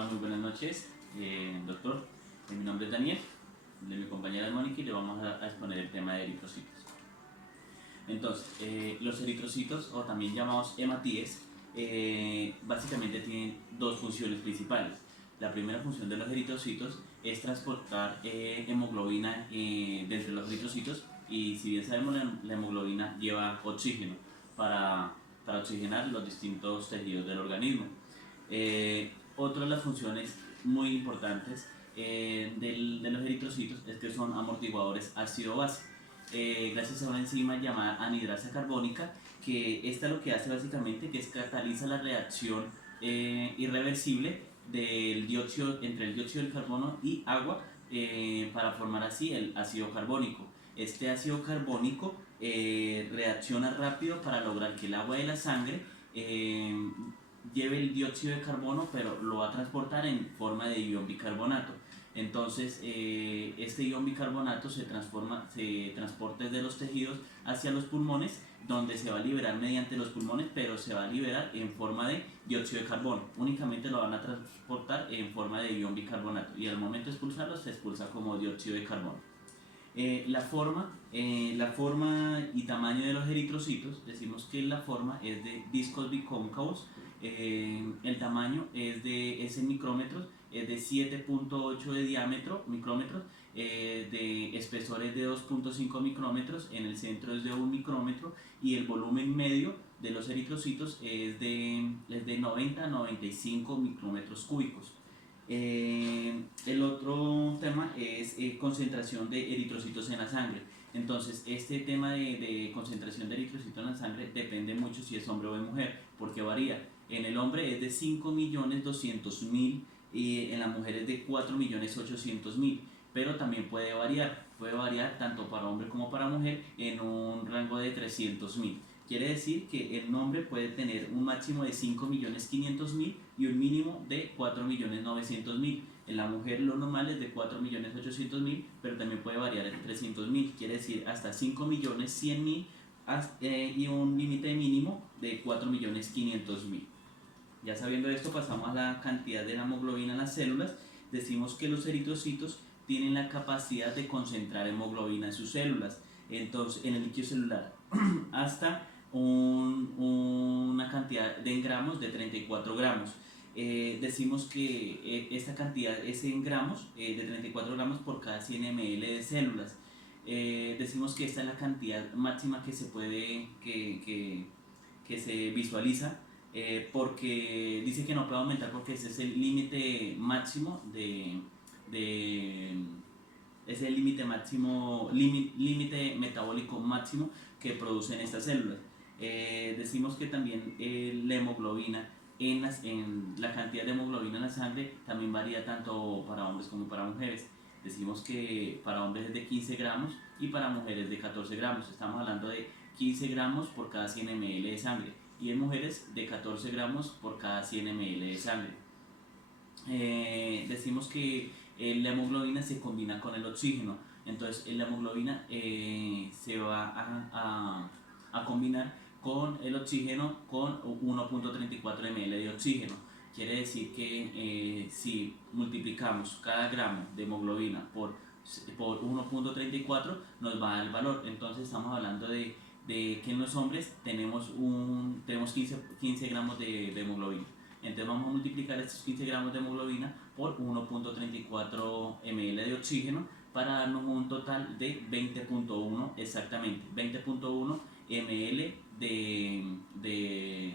Hola, muy buenas noches, doctor. Mi nombre es Daniel, de mi compañera Mónica, y le vamos a exponer el tema de eritrocitos. Entonces, los eritrocitos, o también llamados hematíes, básicamente tienen dos funciones principales. La primera función de los eritrocitos es transportar hemoglobina de entre los eritrocitos, y si bien sabemos, la hemoglobina lleva oxígeno para oxigenar los distintos tejidos del organismo. Otra de las funciones muy importantes de los eritrocitos es que son amortiguadores ácido-base. Gracias a una enzima llamada anhidrasa carbónica, que esta lo que hace básicamente que es cataliza la reacción irreversible entre el dióxido de carbono y agua, para formar así el ácido carbónico. Este ácido carbónico reacciona rápido para lograr que el agua de la sangre lleve el dióxido de carbono, pero lo va a transportar en forma de ion bicarbonato. Entonces, este ion bicarbonato se transporta desde los tejidos hacia los pulmones, donde se va a liberar mediante los pulmones, pero se va a liberar en forma de dióxido de carbono. Únicamente lo van a transportar en forma de ion bicarbonato, y al momento de expulsarlo se expulsa como dióxido de carbono. La forma y tamaño de los eritrocitos, decimos que la forma es de discos bicóncavos. El tamaño es en micrómetros, es de 7.8 de diámetro, micrómetros, de espesores de 2.5 micrómetros, en el centro es de 1 micrómetro, y el volumen medio de los eritrocitos es de 90 a 95 micrómetros cúbicos. El otro tema es concentración de eritrocitos en la sangre. Entonces, este tema de concentración de eritrocitos en la sangre depende mucho si es hombre o es mujer, porque varía. En el hombre es de 5.200.000 y en la mujer es de 4.800.000, pero también puede variar tanto para hombre como para mujer en un rango de 300.000. Quiere decir que el hombre puede tener un máximo de 5.500.000 y un mínimo de 4.900.000. En la mujer lo normal es de 4.800.000, pero también puede variar en 300.000, quiere decir hasta 5.100.000, y un límite mínimo de 4.500.000. Ya sabiendo esto, pasamos a la cantidad de la hemoglobina en las células. Decimos que los eritrocitos tienen la capacidad de concentrar hemoglobina en sus células, entonces en el líquido celular, hasta una cantidad de gramos de 34 gramos. Decimos que esta cantidad es en gramos, de 34 gramos por cada 100 ml de células. Decimos que esta es la cantidad máxima que se puede, que se visualiza, porque dice que no puede aumentar porque ese es el límite máximo es el límite metabólico máximo que producen estas células. Decimos que también la hemoglobina la cantidad de hemoglobina en la sangre también varía tanto para hombres como para mujeres. Decimos que para hombres es de 15 gramos y para mujeres de 14 gramos. Estamos hablando de 15 gramos por cada 100 ml de sangre, y en mujeres de 14 gramos por cada 100 ml de sangre. Decimos que la hemoglobina se combina con el oxígeno. Entonces la hemoglobina se va a combinar con el oxígeno con 1.34 ml de oxígeno. Quiere decir que si multiplicamos cada gramo de hemoglobina por 1.34 nos va a dar el valor. Entonces estamos hablando de que en los hombres tenemos 15 gramos de hemoglobina. Entonces vamos a multiplicar estos 15 gramos de hemoglobina por 1.34 ml de oxígeno para darnos un total de 20.1, exactamente 20.1 ml de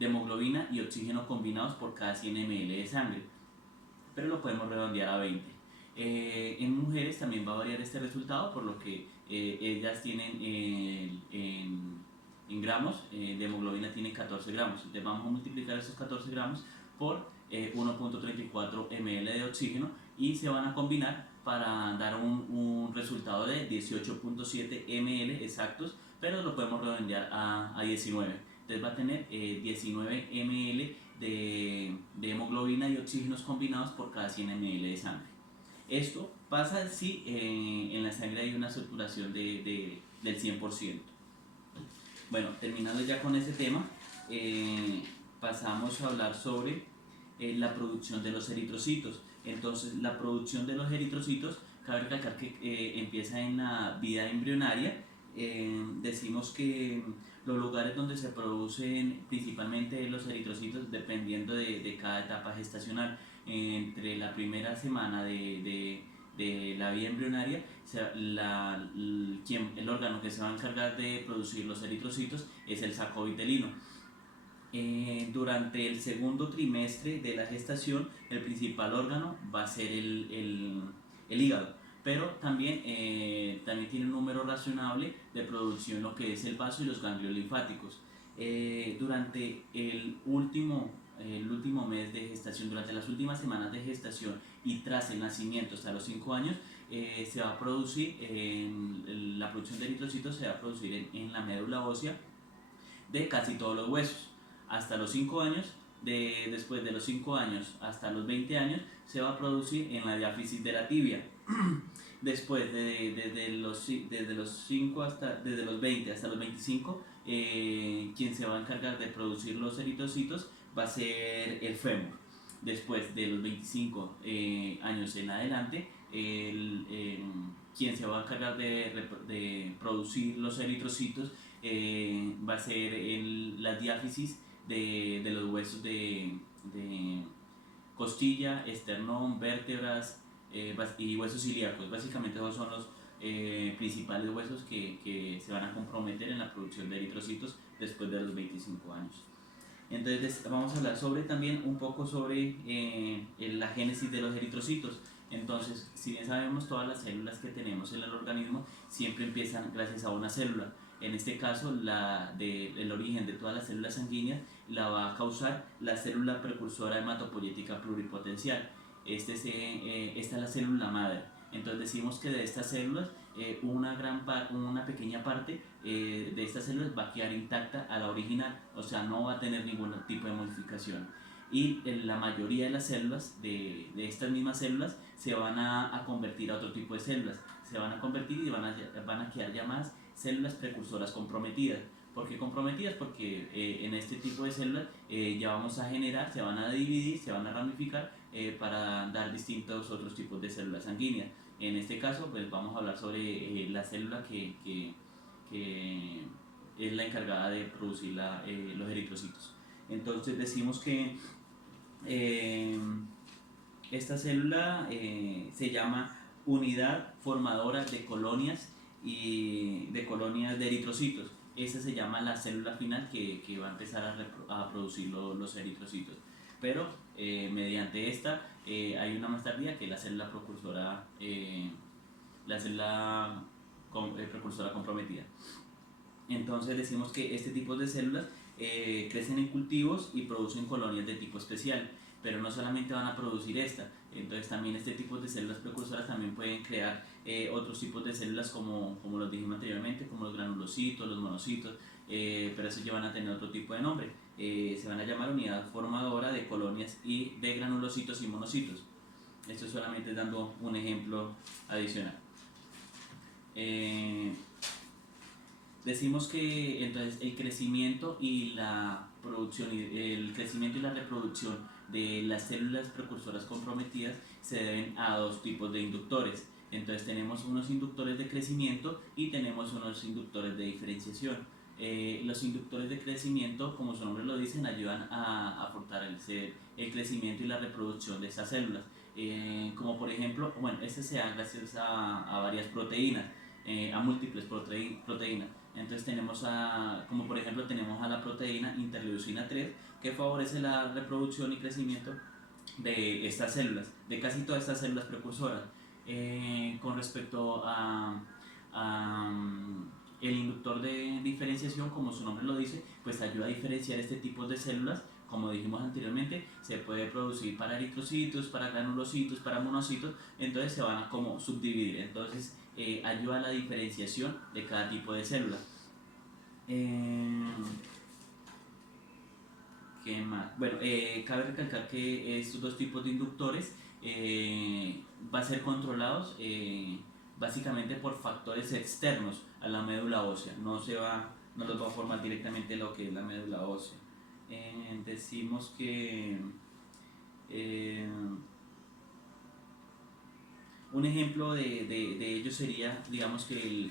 hemoglobina y oxígeno combinados por cada 100 ml de sangre, pero lo podemos redondear a 20. En mujeres también va a variar este resultado, por lo que ellas tienen en gramos de hemoglobina tienen 14 gramos. Entonces vamos a multiplicar esos 14 gramos por 1.34 ml de oxígeno, y se van a combinar para dar un resultado de 18.7 ml exactos, pero lo podemos redondear a 19. Entonces va a tener 19 ml de hemoglobina y oxígenos combinados por cada 100 ml de sangre. Esto pasa si en la sangre hay una saturación del 100%. Bueno, terminando ya con este tema, pasamos a hablar sobre la producción de los eritrocitos. Entonces, la producción de los eritrocitos, cabe recalcar que empieza en la vida embrionaria. Decimos que los lugares donde se producen principalmente los eritrocitos, dependiendo de cada etapa gestacional, entre la primera semana de la vida embrionaria, el órgano que se va a encargar de producir los eritrocitos es el saco vitelino. Durante el segundo trimestre de la gestación, el principal órgano va a ser el hígado, pero también tiene un número razonable de producción lo que es el vaso y los ganglios linfáticos. Durante el último mes de gestación, durante las últimas semanas de gestación y tras el nacimiento hasta los 5 años, se va a producir, la producción de eritrocitos se va a producir en la médula ósea de casi todos los huesos. Hasta los 5 años, después de los 5 años hasta los 20 años, se va a producir en la diáfisis de la tibia. Después, desde los 20 hasta los 25, quien se va a encargar de producir los eritrocitos va a ser el fémur. Después de los 25 años en adelante, quien se va a encargar de producir los eritrocitos va a ser la diáfisis de los huesos de costilla, esternón, vértebras y huesos ilíacos. Básicamente esos son los principales huesos que se van a comprometer en la producción de eritrocitos después de los 25 años. Entonces vamos a hablar también un poco sobre la génesis de los eritrocitos. Entonces, si bien sabemos, todas las células que tenemos en el organismo siempre empiezan gracias a una célula. En este caso, el origen de todas las células sanguíneas la va a causar la célula precursora hematopoyética pluripotencial. Esta es la célula madre. Entonces decimos que de estas células, una pequeña parte de estas células va a quedar intacta a la original, o sea, no va a tener ningún tipo de modificación. Y la mayoría de las células, de estas mismas células, se van a convertir a otro tipo de células. Se van a convertir y van a quedar llamadas células precursoras comprometidas. ¿Por qué comprometidas? Porque en este tipo de células ya vamos a generar, se van a dividir, se van a ramificar para dar distintos otros tipos de células sanguíneas. En este caso, pues vamos a hablar sobre la célula que es la encargada de producir los eritrocitos. Entonces decimos que esta célula se llama unidad formadora de colonias de eritrocitos. Esa se llama la célula final que va a empezar a producir los eritrocitos. Pero mediante esta hay una más tardía que es la célula precursora, precursora comprometida. Entonces decimos que este tipo de células crecen en cultivos y producen colonias de tipo especial, pero no solamente van a producir esta. Entonces también este tipo de células precursoras también pueden crear otros tipos de células como los dijimos anteriormente, como los granulocitos, los monocitos, pero esos ya van a tener otro tipo de nombre. Se van a llamar unidad formadora de colonias y de granulocitos y monocitos. Esto solamente dando un ejemplo adicional. Decimos que entonces el crecimiento y la reproducción de las células precursoras comprometidas se deben a dos tipos de inductores. Entonces tenemos unos inductores de crecimiento y tenemos unos inductores de diferenciación. Los inductores de crecimiento, como su nombre lo dicen, ayudan a fortalecer el crecimiento y la reproducción de esas células. Como por ejemplo, este se da gracias a varias proteínas, a múltiples proteínas. Entonces como por ejemplo tenemos a la proteína interleucina 3 que favorece la reproducción y crecimiento de estas células, de casi todas estas células precursoras. Con respecto el inductor de diferenciación, como su nombre lo dice, pues ayuda a diferenciar este tipo de células. Como dijimos anteriormente, se puede producir para eritrocitos, para granulocitos, para monocitos, entonces se van a como subdividir. Entonces ayuda a la diferenciación de cada tipo de célula. ¿Qué más? Bueno, cabe recalcar que estos dos tipos de inductores van a ser controlados básicamente por factores externos a la médula ósea. No los va a formar directamente lo que es la médula ósea. Decimos que Eh, un ejemplo de ello sería, digamos que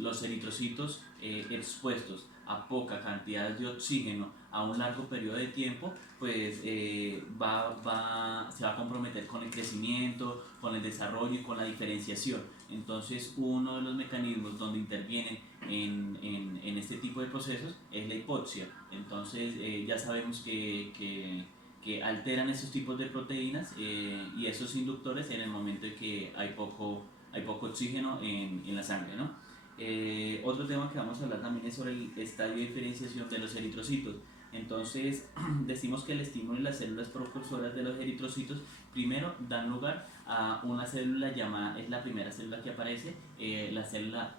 los eritrocitos expuestos a poca cantidad de oxígeno a un largo periodo de tiempo, pues se va a comprometer con el crecimiento, con el desarrollo y con la diferenciación. Entonces, uno de los mecanismos donde intervienen en este tipo de procesos es la hipoxia. Entonces, ya sabemos que alteran esos tipos de proteínas y esos inductores en el momento en que hay poco oxígeno en la sangre, ¿no? Otro tema que vamos a hablar también es sobre el estadio de diferenciación de los eritrocitos. Entonces, decimos que el estímulo y las células propulsoras de los eritrocitos primero dan lugar a una célula llamada, es la primera célula que aparece, la célula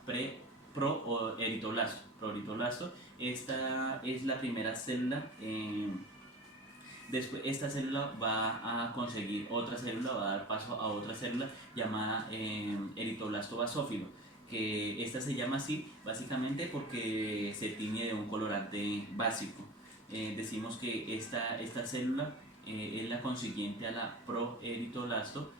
pro o eritroblasto. Proeritoblasto. Esta es la primera célula. Después, esta célula va a conseguir otra célula, va a dar paso a otra célula llamada eritoblasto basófilo, que esta se llama así básicamente porque se tiñe de un colorante básico. Decimos que esta célula es la consiguiente a la proeritoblasto,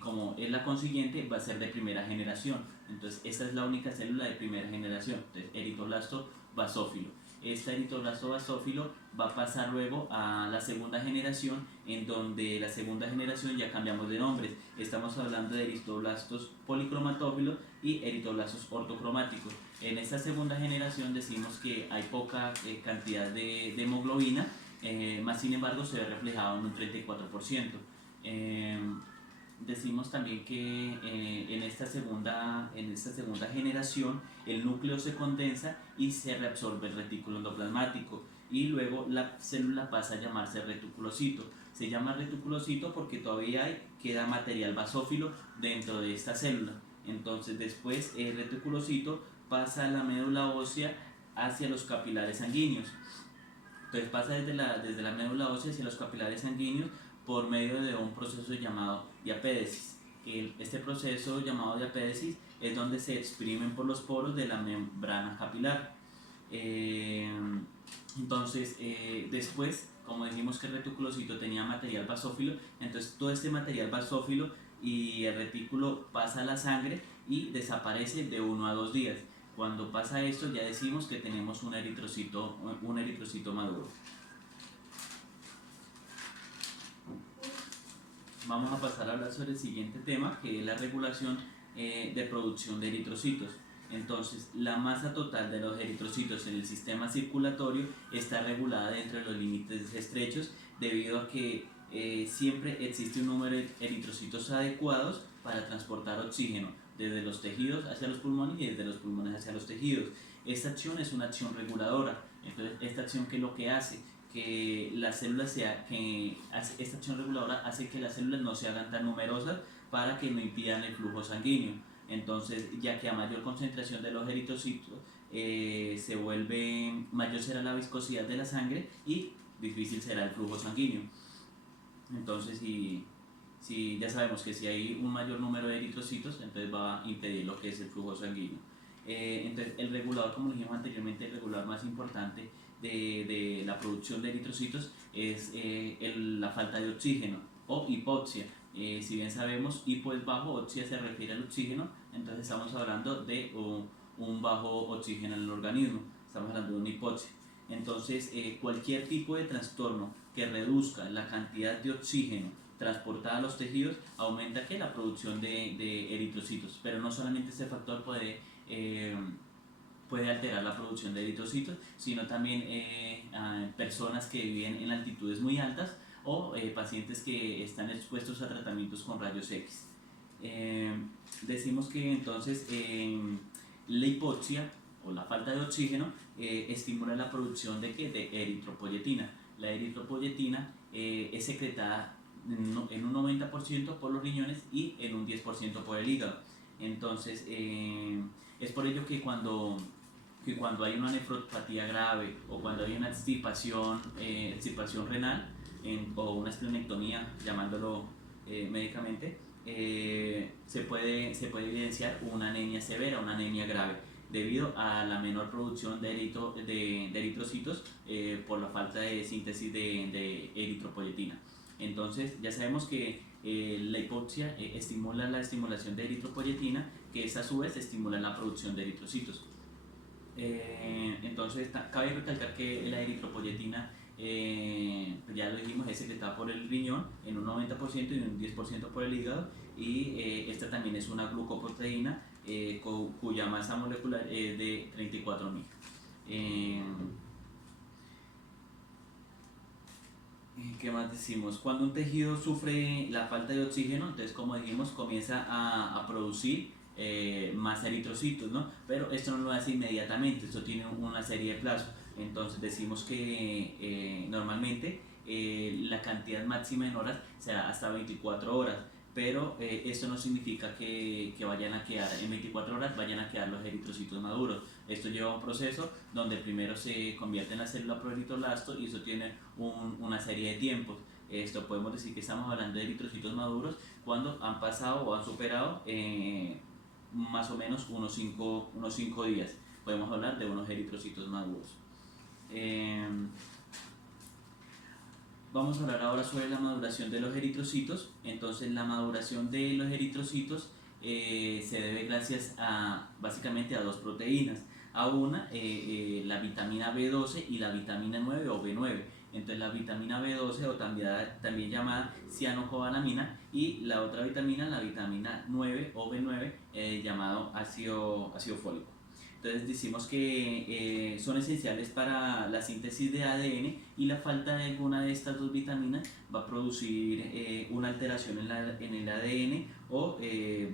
como es la consiguiente va a ser de primera generación. Entonces esta es la única célula de primera generación. Entonces, eritoblasto basófilo. Este eritoblasto basófilo va a pasar luego a la segunda generación, en donde la segunda generación ya cambiamos de nombre. Estamos hablando de eritoblastos policromatófilos y eritoblastos ortocromáticos. En esta segunda generación decimos que hay poca cantidad de hemoglobina, más sin embargo se ve reflejado en un 34%. Decimos también que en esta segunda generación el núcleo se condensa y se reabsorbe el retículo endoplasmático y luego la célula pasa a llamarse reticulocito. Se llama reticulocito porque todavía queda material basófilo dentro de esta célula. Entonces después el reticulocito pasa a la médula ósea hacia los capilares sanguíneos. Entonces pasa desde la médula ósea hacia los capilares sanguíneos por medio de un proceso llamado diapédesis. Este proceso llamado diapédesis es donde se exprimen por los poros de la membrana capilar. Entonces, después, como dijimos que el reticulocito tenía material basófilo, entonces todo este material basófilo y el retículo pasa a la sangre y desaparece de 1 a 2 días. Cuando pasa esto ya decimos que tenemos un eritrocito maduro. Vamos a pasar a hablar sobre el siguiente tema, que es la regulación de producción de eritrocitos. Entonces, la masa total de los eritrocitos en el sistema circulatorio está regulada dentro de los límites estrechos debido a que siempre existe un número de eritrocitos adecuados para transportar oxígeno desde los tejidos hacia los pulmones y desde los pulmones hacia los tejidos. Esta acción es una acción reguladora. Entonces, esta acción, ¿qué es lo que hace? Que las células esta acción reguladora hace que las células no se hagan tan numerosas para que no impidan el flujo sanguíneo. Entonces, ya que a mayor concentración de los eritrocitos se vuelve mayor será la viscosidad de la sangre y difícil será el flujo sanguíneo. Entonces, si ya sabemos que si hay un mayor número de eritrocitos, entonces va a impedir lo que es el flujo sanguíneo. Entonces, el regulador, como dijimos anteriormente, el regulador más importante de la producción de eritrocitos es la falta de oxígeno o hipoxia. Si bien sabemos, hipo es bajo, oxia se refiere al oxígeno, entonces estamos hablando de un bajo oxígeno en el organismo, estamos hablando de una hipoxia. Entonces, cualquier tipo de trastorno que reduzca la cantidad de oxígeno transportada a los tejidos aumenta que la producción de eritrocitos, pero no solamente este factor puede alterar la producción de eritrocitos, sino también personas que viven en altitudes muy altas o pacientes que están expuestos a tratamientos con rayos X. Decimos que entonces la hipoxia o la falta de oxígeno estimula la producción de eritropoyetina. La eritropoyetina es secretada en un 90% por los riñones y en un 10% por el hígado. Entonces, es por ello que cuando hay una nefropatía grave o cuando hay una extirpación renal o una esplenectomía, llamándolo médicamente, se puede evidenciar una anemia severa, una anemia grave. debido a la menor producción de eritrocitos por la falta de síntesis de eritropoyetina. Entonces ya sabemos que la hipoxia estimula la estimulación de eritropoyetina, que esa a su vez estimula la producción de eritrocitos. Entonces cabe recalcar que la eritropoyetina, ya lo dijimos, es secretada por el riñón en un 90% y un 10% por el hígado, y esta también es una glucoproteína cuya masa molecular es de 34.000. ¿Qué más decimos? Cuando un tejido sufre la falta de oxígeno, entonces como dijimos, comienza a producir más eritrocitos, ¿no? Pero esto no lo hace inmediatamente, esto tiene una serie de plazos. Entonces decimos que normalmente la cantidad máxima en horas será hasta 24 horas, pero esto no significa que vayan a quedar en 24 horas, vayan a quedar los eritrocitos maduros. Esto lleva un proceso donde primero se convierte en la célula proeritroblasto y eso tiene una serie de tiempos. Esto podemos decir que estamos hablando de eritrocitos maduros cuando han pasado o han superado más o menos unos 5 días. Podemos hablar de unos eritrocitos maduros. Vamos a hablar ahora sobre la maduración de los eritrocitos. Entonces la maduración de los eritrocitos se debe gracias a básicamente a dos proteínas. A una, la vitamina B12 y la vitamina 9 o B9. Entonces la vitamina B12 o también llamada cianocobalamina, y la otra vitamina, la vitamina 9 o B9, llamado ácido fólico. Entonces decimos que son esenciales para la síntesis de ADN, y la falta de alguna de estas dos vitaminas va a producir una alteración en el ADN, o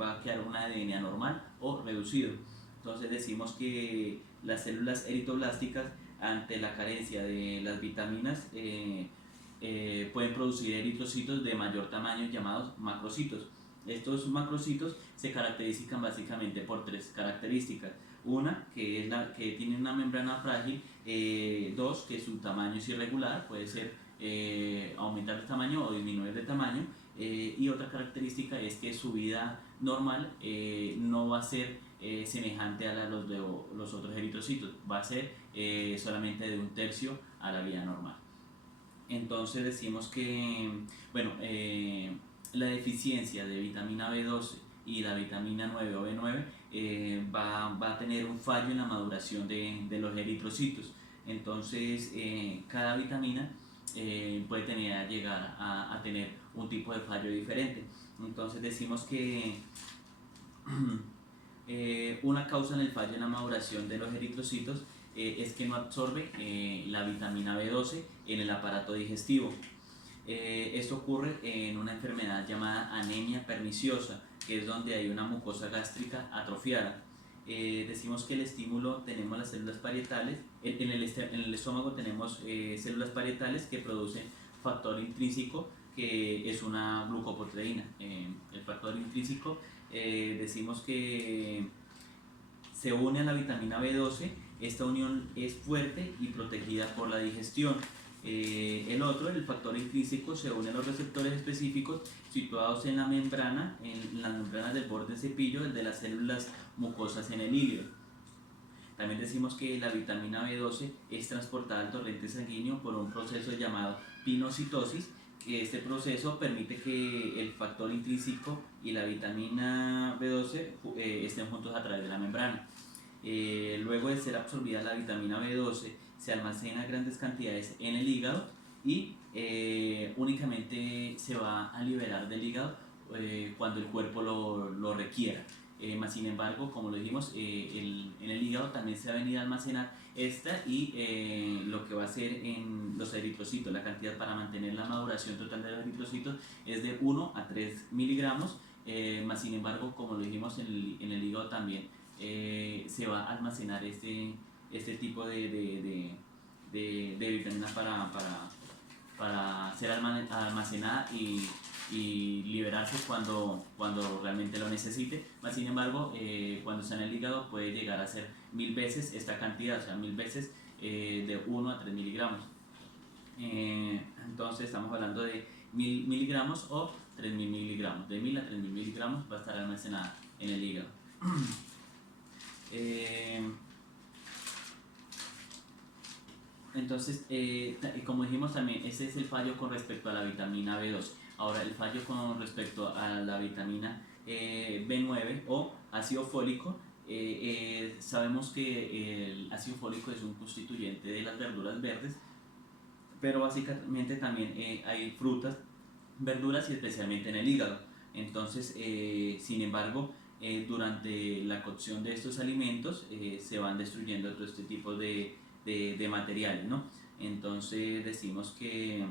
va a quedar un ADN anormal o reducido. Entonces decimos que las células eritroblásticas, ante la carencia de las vitaminas, pueden producir eritrocitos de mayor tamaño llamados macrocitos. Estos macrocitos se caracterizan básicamente por tres características. Una, que es la que tiene una membrana frágil. Dos, que su tamaño es irregular, puede ser aumentar de tamaño o disminuir de tamaño. Y otra característica es que su vida normal no va a ser semejante a la de los otros eritrocitos, va a ser solamente de un tercio a la vida normal. Entonces decimos que, bueno, la deficiencia de vitamina B12 y la vitamina 9 o B9 va a tener un fallo en la maduración de los eritrocitos. Entonces cada vitamina puede llegar a tener un tipo de fallo diferente. Entonces decimos que una causa en el fallo en la maduración de los eritrocitos es que no absorbe la vitamina B12 en el aparato digestivo. Esto ocurre en una enfermedad llamada anemia perniciosa, que es donde hay una mucosa gástrica atrofiada. Decimos que el estímulo, tenemos las células parietales, en el estómago tenemos células parietales que producen factor intrínseco, que es una glucoproteína. El factor intrínseco, decimos que se une a la vitamina B12. Esta unión es fuerte y protegida por la digestión. El otro, el factor intrínseco, se une a los receptores específicos situados en las membranas del borde del cepillo de las células mucosas en el hígado. También decimos que la vitamina B12 es transportada al torrente sanguíneo por un proceso llamado pinocitosis. Este proceso permite que el factor intrínseco y la vitamina B12 estén juntos a través de la membrana. Luego de ser absorbida la vitamina B12, se almacena grandes cantidades en el hígado, y únicamente se va a liberar del hígado cuando el cuerpo lo requiera. Más sin embargo, como lo dijimos, en el hígado también se va a venir a almacenar esta, y lo que va a hacer en los eritrocitos, la cantidad para mantener la maduración total de los eritrocitos es de 1 a 3 miligramos. Más sin embargo, como lo dijimos, en el hígado también se va a almacenar este tipo de vitaminas para ser almacenada y liberarse cuando realmente lo necesite. Más sin embargo, cuando está en el hígado puede llegar a ser 1000 veces esta cantidad, o sea, 1000 veces de 1 a 3 miligramos. Entonces estamos hablando de 1000 miligramos o 3000 miligramos. De 1000 a 3000 miligramos va a estar almacenada en el hígado. Entonces, como dijimos también, ese es el fallo con respecto a la vitamina B2. Ahora, el fallo con respecto a la vitamina B9 o ácido fólico, sabemos que el ácido fólico es un constituyente de las verduras verdes, pero básicamente también hay frutas, verduras y especialmente en el hígado. Entonces, sin embargo, durante la cocción de estos alimentos se van destruyendo todo este tipo de materiales, ¿no? Entonces decimos que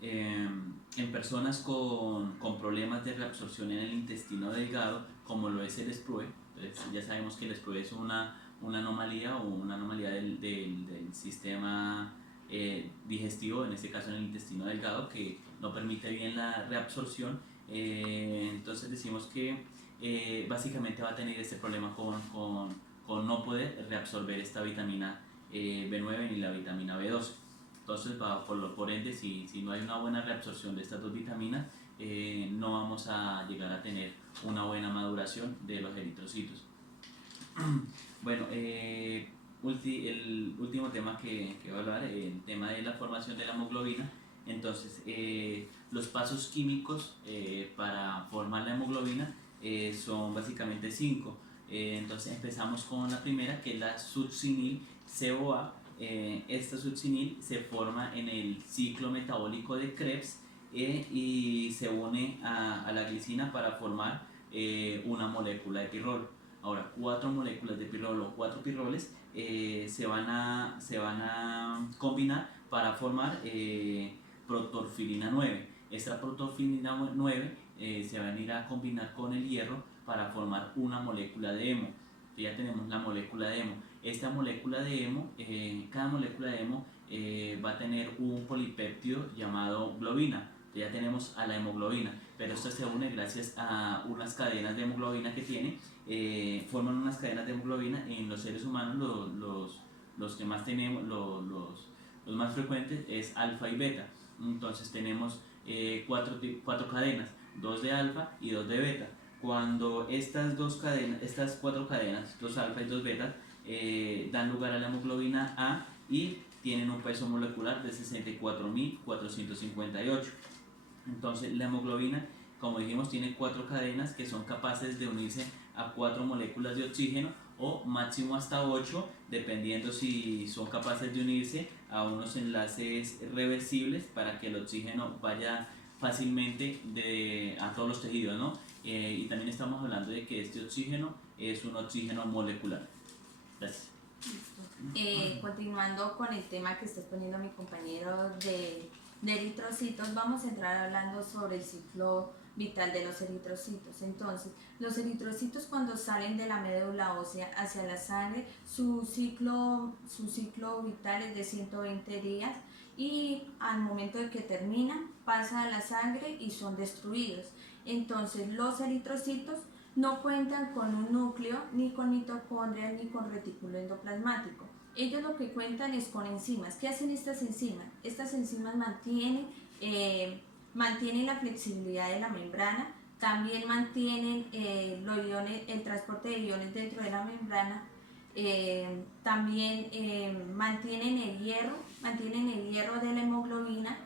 en personas con problemas de reabsorción en el intestino delgado, como lo es el SPRUE, pues ya sabemos que el SPRUE es una anomalía o una anomalía del sistema digestivo, en este caso en el intestino delgado, que no permite bien la reabsorción. Entonces decimos que básicamente va a tener este problema con no poder reabsorber esta vitamina B9 ni la vitamina B12. Entonces, por ende, si no hay una buena reabsorción de estas dos vitaminas, no vamos a llegar a tener una buena maduración de los eritrocitos. Bueno, el último tema que voy a hablar, el tema de la formación de la hemoglobina. Entonces, los pasos químicos para formar la hemoglobina son básicamente 5. Entonces empezamos con la primera, que es la succinil CoA. Esta succinil se forma en el ciclo metabólico de Krebs y se une a la glicina para formar una molécula de pirrol. Ahora, 4 moléculas de pirrol o 4 pirroles se van a combinar para formar protorfilina 9. Esta protorfilina 9 se van a ir a combinar con el hierro para formar una molécula de hemo. Ya tenemos la molécula de hemo. Esta molécula de hemo, cada molécula de hemo va a tener un polipéptido llamado globina. Ya tenemos a la hemoglobina, pero esto se une gracias a unas cadenas de hemoglobina que tiene. Forman unas cadenas de hemoglobina en los seres humanos. Los que más tenemos, los más frecuentes es alfa y beta. Entonces tenemos 4 cadenas, 2 de alfa y 2 de beta. Cuando estas 4 cadenas, 2 alfa y 2 beta, dan lugar a la hemoglobina A y tienen un peso molecular de 64.458. Entonces la hemoglobina, como dijimos, tiene 4 cadenas que son capaces de unirse a 4 moléculas de oxígeno o máximo hasta 8, dependiendo si son capaces de unirse a unos enlaces reversibles para que el oxígeno vaya fácilmente a todos los tejidos, ¿no? Y también estamos hablando de que este oxígeno es un oxígeno molecular. Gracias. Continuando con el tema que está poniendo mi compañero de eritrocitos, vamos a entrar hablando sobre el ciclo vital de los eritrocitos. Entonces, los eritrocitos, cuando salen de la médula ósea hacia la sangre, su ciclo vital es de 120 días y al momento de que terminan, pasa a la sangre y son destruidos. Entonces, los eritrocitos no cuentan con un núcleo, ni con mitocondria, ni con retículo endoplasmático. Ellos lo que cuentan es con enzimas. ¿Qué hacen estas enzimas? Estas enzimas mantienen la flexibilidad de la membrana, también mantienen el transporte de iones dentro de la membrana, también mantienen el hierro de la hemoglobina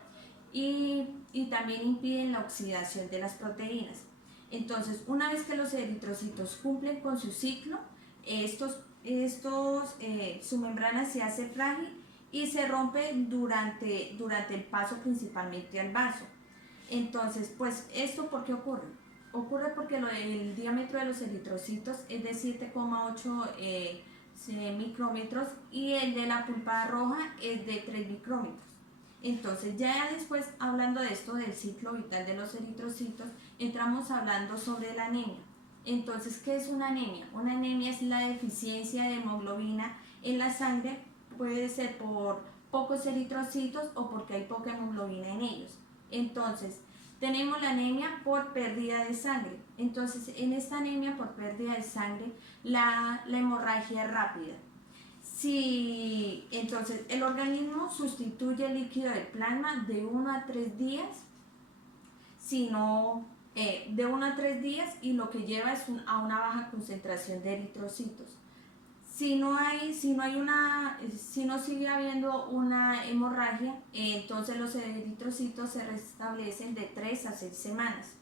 y también impiden la oxidación de las proteínas. Entonces, una vez que los eritrocitos cumplen con su ciclo, su membrana se hace frágil y se rompe durante el paso principalmente al vaso. Entonces, pues, ¿esto por qué ocurre? Ocurre porque el diámetro de los eritrocitos es de 7,8 micrómetros y el de la pulpa roja es de 3 micrómetros. Entonces, ya después, hablando de esto del ciclo vital de los eritrocitos, entramos hablando sobre la anemia. Entonces, ¿qué es una anemia? Una anemia es la deficiencia de hemoglobina en la sangre, puede ser por pocos eritrocitos o porque hay poca hemoglobina en ellos. Entonces, tenemos la anemia por pérdida de sangre. Entonces, en esta anemia por pérdida de sangre, la hemorragia es rápida. Entonces, el organismo sustituye el líquido del plasma de 1 a 3 días, y lo que lleva es a una baja concentración de eritrocitos. Si no sigue habiendo una hemorragia, entonces los eritrocitos se restablecen de 3 a 6 semanas.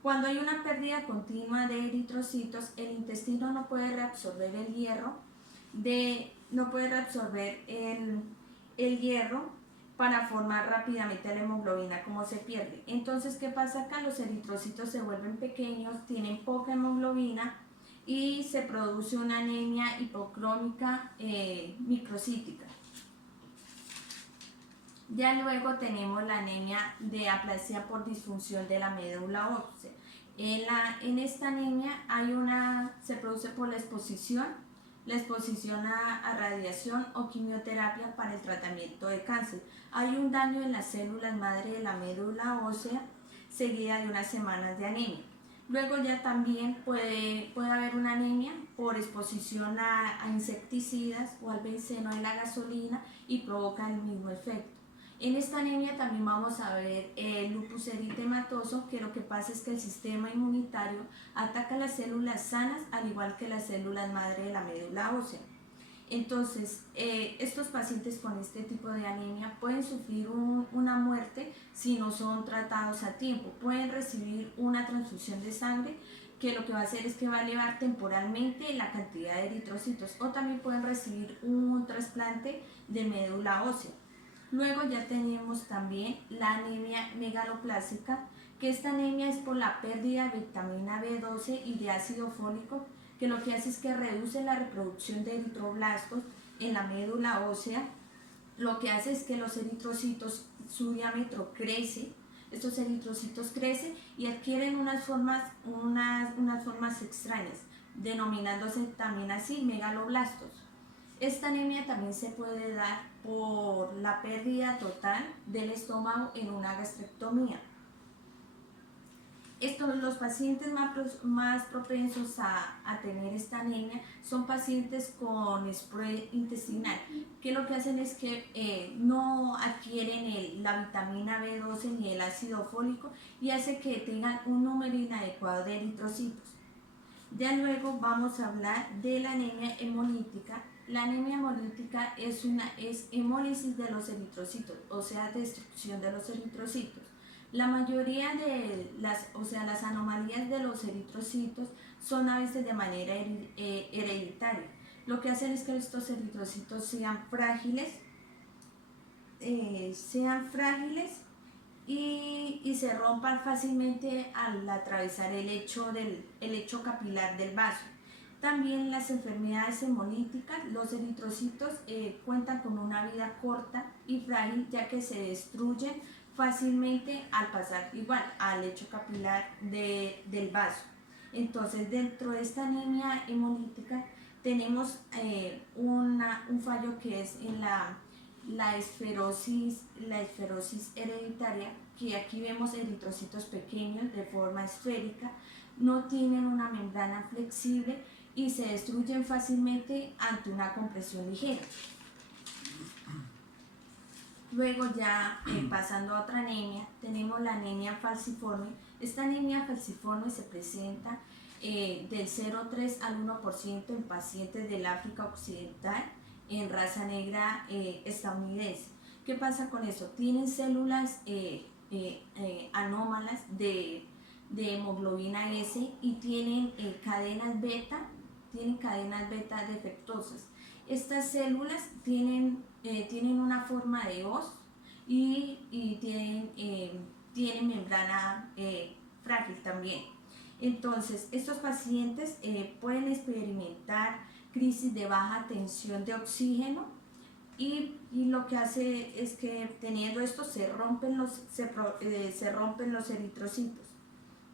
Cuando hay una pérdida continua de eritrocitos, el intestino no puede reabsorber el hierro, el hierro para formar rápidamente la hemoglobina como se pierde. Entonces, ¿qué pasa acá? Los eritrocitos se vuelven pequeños, tienen poca hemoglobina y se produce una anemia hipocrómica microcítica. Ya luego tenemos la anemia de aplasia por disfunción de la médula ósea. En esta anemia se produce por la exposición a radiación o quimioterapia para el tratamiento de cáncer. Hay un daño en las células madre de la médula ósea seguida de unas semanas de anemia. Luego ya también puede haber una anemia por exposición a insecticidas o al benceno de la gasolina y provoca el mismo efecto. En esta anemia también vamos a ver el lupus eritematoso, que lo que pasa es que el sistema inmunitario ataca las células sanas al igual que las células madre de la médula ósea. Entonces, estos pacientes con este tipo de anemia pueden sufrir una muerte si no son tratados a tiempo. Pueden recibir una transfusión de sangre que lo que va a hacer es que va a elevar temporalmente la cantidad de eritrocitos, o también pueden recibir un trasplante de médula ósea. Luego ya tenemos también la anemia megaloplásica, que esta anemia es por la pérdida de vitamina B12 y de ácido fólico, que lo que hace es que reduce la reproducción de eritroblastos en la médula ósea. Lo que hace es que los eritrocitos, su diámetro crece, estos eritrocitos crecen y adquieren unas formas extrañas, denominándose también así megaloblastos. Esta anemia también se puede dar por la pérdida total del estómago en una gastrectomía. Los pacientes más propensos a tener esta anemia son pacientes con spread intestinal, que lo que hacen es que no adquieren la vitamina B12 ni el ácido fólico y hace que tengan un número inadecuado de eritrocitos. Ya luego vamos a hablar de la anemia hemolítica. La anemia hemolítica es hemólisis de los eritrocitos, o sea, destrucción de los eritrocitos. La mayoría de las anomalías de los eritrocitos son a veces de manera hereditaria. Lo que hacen es que estos eritrocitos sean frágiles y se rompan fácilmente al atravesar el lecho capilar del vaso. También las enfermedades hemolíticas, los eritrocitos cuentan con una vida corta y frágil, ya que se destruyen fácilmente al pasar igual al lecho capilar del vaso. Entonces, dentro de esta anemia hemolítica tenemos un fallo que es en la esferosis hereditaria, que aquí vemos eritrocitos pequeños de forma esférica, no tienen una membrana flexible y se destruyen fácilmente ante una compresión ligera. Luego ya pasando a otra anemia, tenemos la anemia falciforme. Esta anemia falciforme se presenta del 0,3 al 1% en pacientes del África Occidental en raza negra estadounidense. ¿Qué pasa con eso? Tienen células anómalas de hemoglobina S y tienen cadenas beta defectuosas. Estas células tienen una forma de hoz y tienen membrana frágil también. Entonces, estos pacientes pueden experimentar crisis de baja tensión de oxígeno y lo que hace es que teniendo esto se rompen los eritrocitos.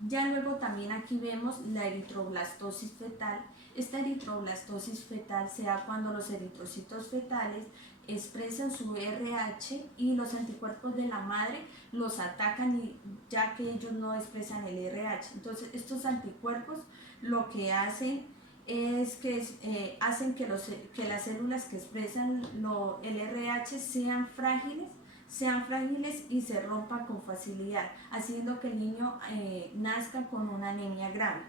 Ya luego también aquí vemos la eritroblastosis fetal. Esta eritroblastosis fetal se da cuando los eritrocitos fetales expresan su RH y los anticuerpos de la madre los atacan, ya que ellos no expresan el RH. Entonces estos anticuerpos lo que hacen es que hacen que las células que expresan el RH sean frágiles y se rompan con facilidad, haciendo que el niño nazca con una anemia grave.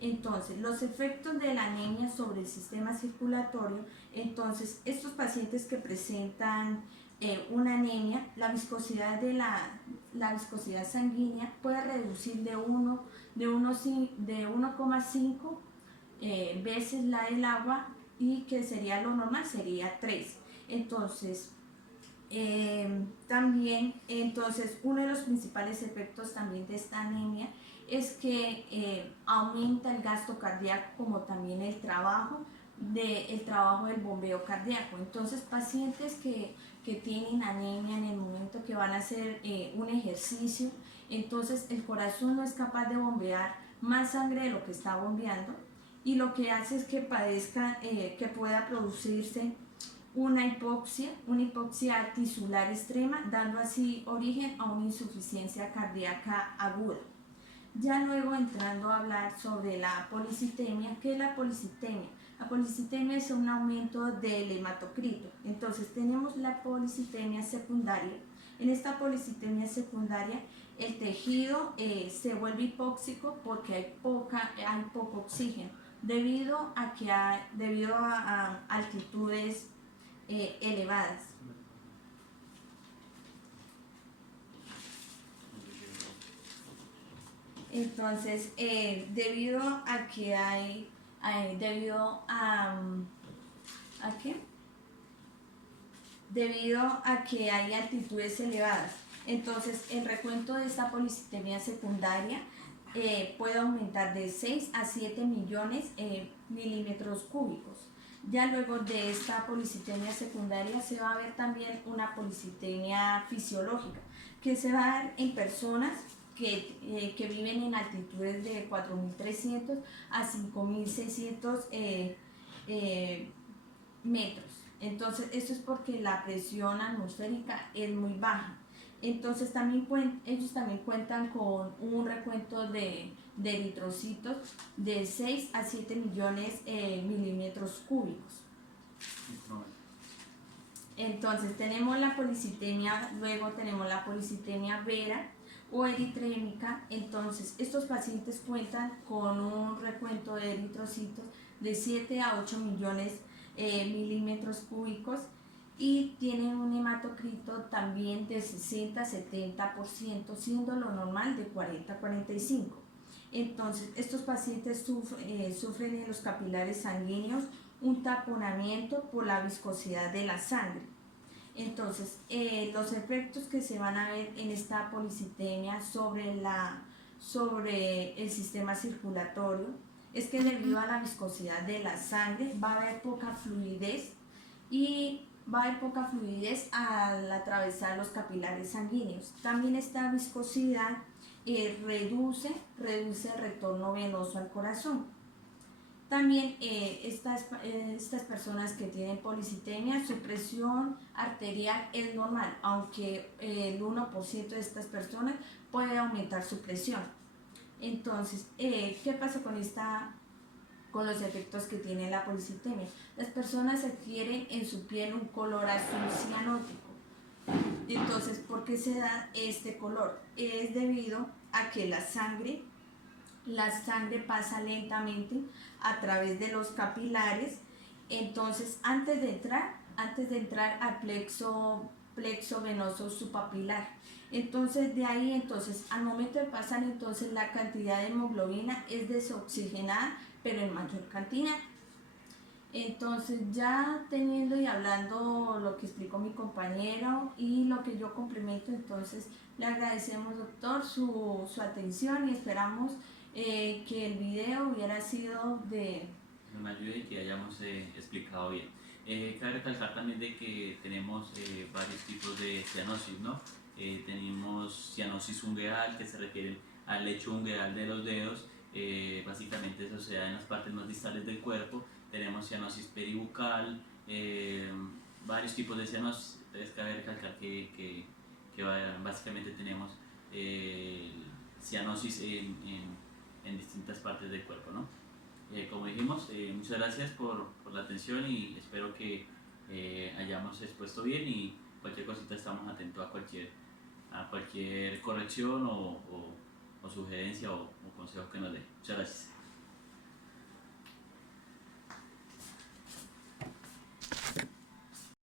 Entonces, los efectos de la anemia sobre el sistema circulatorio, entonces, estos pacientes que presentan una anemia, la viscosidad sanguínea puede reducir de 1,5 veces la del agua, y que sería lo normal, sería 3. Entonces, también, entonces, uno de los principales efectos también de esta anemia es que aumenta el gasto cardíaco, como también el trabajo del bombeo cardíaco. Entonces, pacientes que tienen anemia en el momento que van a hacer un ejercicio, entonces el corazón no es capaz de bombear más sangre de lo que está bombeando, y lo que hace es que padezca, que pueda producirse una hipoxia tisular extrema, dando así origen a una insuficiencia cardíaca aguda. Ya luego entrando a hablar sobre la policitemia. ¿Qué es la policitemia? La policitemia es un aumento del hematocrito. Entonces tenemos la policitemia secundaria. En esta policitemia secundaria el tejido se vuelve hipóxico porque hay poco oxígeno, debido a altitudes elevadas. Entonces, debido a que hay altitudes elevadas, entonces el recuento de esta policitemia secundaria puede aumentar de 6 a 7 millones milímetros cúbicos. Ya luego de esta policitemia secundaria se va a ver también una policitemia fisiológica, que se va a dar en personas que viven en altitudes de 4.300 a 5.600 metros. Entonces, esto es porque la presión atmosférica es muy baja. Entonces, ellos también cuentan con un recuento de eritrocitos de 6 a 7 millones milímetros cúbicos. Entonces, tenemos la policitemia, luego tenemos la policitemia vera o eritrémica. Entonces, estos pacientes cuentan con un recuento de eritrocitos de 7 a 8 millones milímetros cúbicos, y tienen un hematocrito también de 60 a 70%, siendo lo normal de 40 a 45. Entonces, estos pacientes sufren en los capilares sanguíneos un taponamiento por la viscosidad de la sangre. Entonces, los efectos que se van a ver en esta policitemia sobre el sistema circulatorio es que debido a la viscosidad de la sangre va a haber poca fluidez, y va a haber poca fluidez al atravesar los capilares sanguíneos. También esta viscosidad reduce el retorno venoso al corazón. También estas personas que tienen policitemia, su presión arterial es normal, aunque el 1% de estas personas puede aumentar su presión. Entonces, ¿qué pasa con los efectos que tiene la policitemia? Las personas adquieren en su piel un color azul cianótico. Entonces, ¿por qué se da este color? Es debido a que la sangre pasa lentamente a través de los capilares. Entonces, antes de entrar al plexo venoso subpapilar, entonces de ahí, al momento de pasar, entonces la cantidad de hemoglobina es desoxigenada, pero en mayor cantidad. Entonces, ya teniendo y hablando lo que explicó mi compañero y lo que yo complemento, entonces le agradecemos, doctor, su atención, y esperamos que el video hubiera sido de me ayude y que hayamos explicado bien. Cabe recalcar también de que tenemos varios tipos de cianosis, ¿no? Tenemos cianosis ungueal, que se refiere al lecho ungueal de los dedos. Básicamente eso se da en las partes más distales del cuerpo. Tenemos cianosis peribucal, varios tipos de cianosis. Entonces cabe recalcar que básicamente tenemos cianosis en distintas partes del cuerpo, ¿no? Como dijimos, muchas gracias por la atención, y espero que hayamos expuesto bien, y cualquier cosita estamos atentos a cualquier corrección o sugerencia o consejo que nos dé. Muchas gracias.